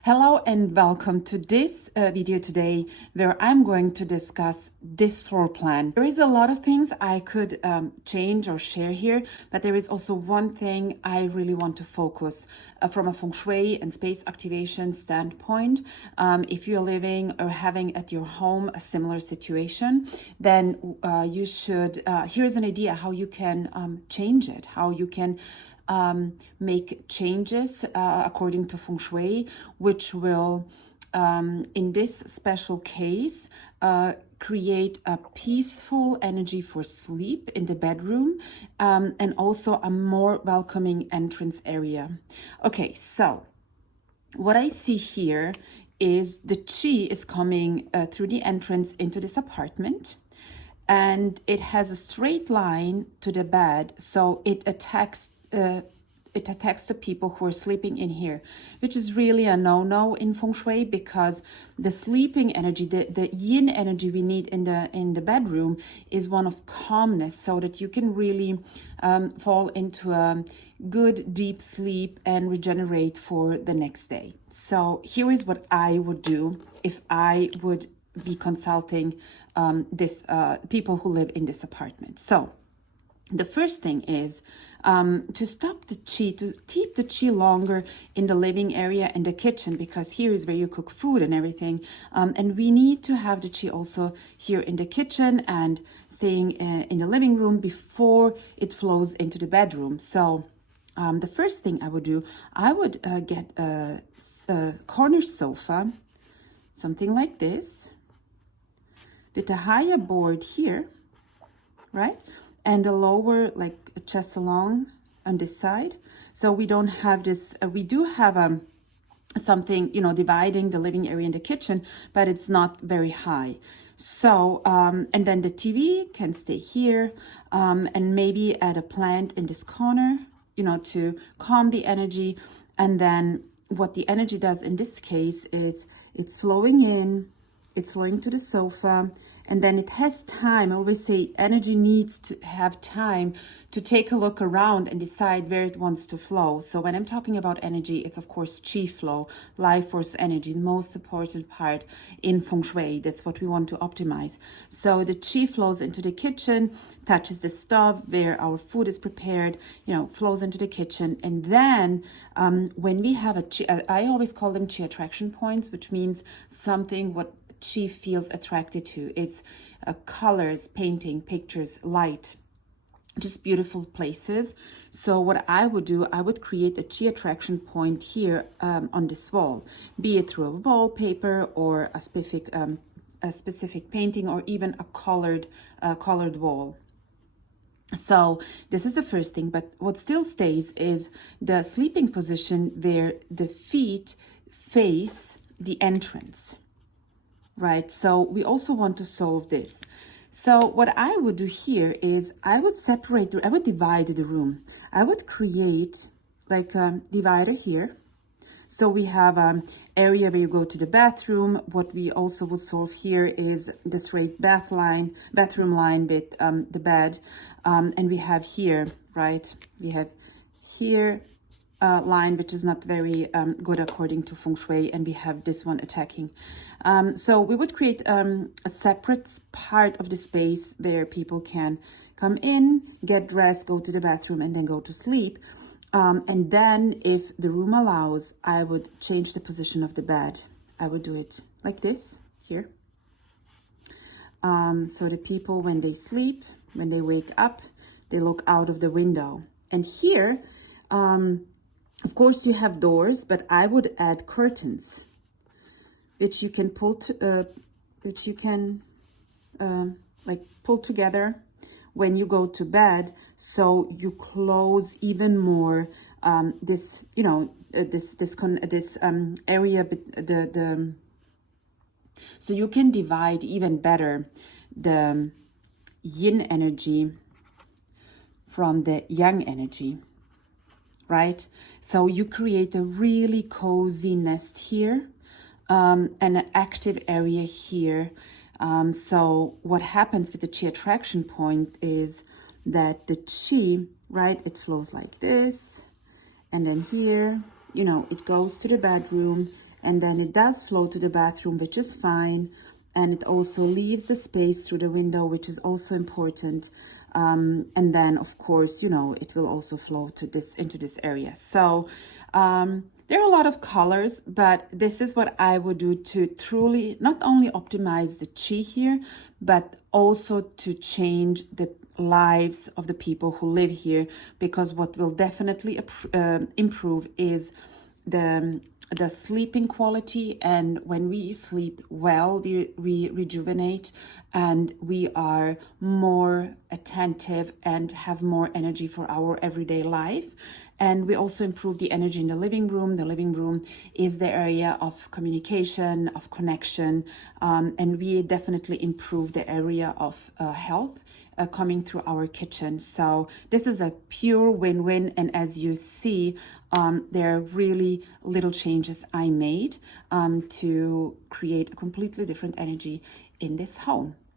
Hello and welcome to this video today where I'm going to discuss this floor plan. There is a lot of things I could change or share here, but there is also one thing I really want to focus from a Feng Shui and space activation standpoint. If you're living or having at your home a similar situation, then you should, here's an idea how you can change it, how you can make changes according to Feng Shui, which will, in this special case, create a peaceful energy for sleep in the bedroom and also a more welcoming entrance area. Okay, so what I see here is the chi is coming through the entrance into this apartment. And it has a straight line to the bed, so it attacks the people who are sleeping in here, which is really a no-no in Feng Shui, because the sleeping energy, the yin energy we need in the bedroom is one of calmness, so that you can really fall into a good deep sleep and regenerate for the next day. So here is what I would do if I would be consulting this people who live in this apartment. So the first thing is to stop the chi, to keep the chi longer in the living area and the kitchen, because here is where you cook food and everything. And we need to have the chi also here in the kitchen and staying in the living room before it flows into the bedroom. So the first thing I would do, I would get a corner sofa, something like this, with a higher board here, right? And a lower, like a chest along on this side. So we don't have this, we do have something, dividing the living area and the kitchen, but it's not very high. So, and then the TV can stay here, and maybe add a plant in this corner, to calm the energy. And then what the energy does in this case is it's flowing in, it's flowing to the sofa, and then it has time. I always say energy needs to have time to take a look around and decide where it wants to flow. So when I'm talking about energy, it's of course chi flow, life force energy, the most important part in Feng Shui. That's what we want to optimize. So the chi flows into the kitchen, touches the stove where our food is prepared, flows into the kitchen. And then when we have a chi, I always call them chi attraction points, which means something what chi feels attracted to. It's colors, painting, pictures, light, just beautiful places. So what I would do, I would create a chi attraction point here on this wall, be it through a wallpaper or a specific painting, or even a colored wall. So this is the first thing, but what still stays is the sleeping position where the feet face the entrance. Right, so we also want to solve this. So what I would do here is I would divide the room. I would create like a divider here. So we have an area where you go to the bathroom. What we also would solve here is the straight bathroom line with the bed. And we have here, right, we have here line, which is not very good according to Feng Shui, and we have this one attacking. So we would create a separate part of the space where people can come in, get dressed, go to the bathroom, and then go to sleep. And then if the room allows, I would change the position of the bed. I would do it like this here. So the people, when they sleep, when they wake up, they look out of the window. And here, of course, you have doors, but I would add curtains, which you can pull pull together when you go to bed, so you close even more this area, so you can divide even better the yin energy from the yang energy. Right? So you create a really cozy nest here, and an active area here. So what happens with the chi attraction point is that the chi, right, it flows like this, and then here, it goes to the bedroom, and then it does flow to the bathroom, which is fine. And it also leaves the space through the window, which is also important. And then, of course, you know, it will also flow to this into this area. So there are a lot of colors, but this is what I would do to truly not only optimize the chi here, but also to change the lives of the people who live here, because what will definitely improve is the sleeping quality. And when we sleep well, we rejuvenate, and we are more attentive and have more energy for our everyday life. And we also improve the energy in the living room. The living room is the area of communication, of connection, and we definitely improve the area of health coming through our kitchen. So this is a pure win-win. And as you see, there are really little changes I made to create a completely different energy in this home.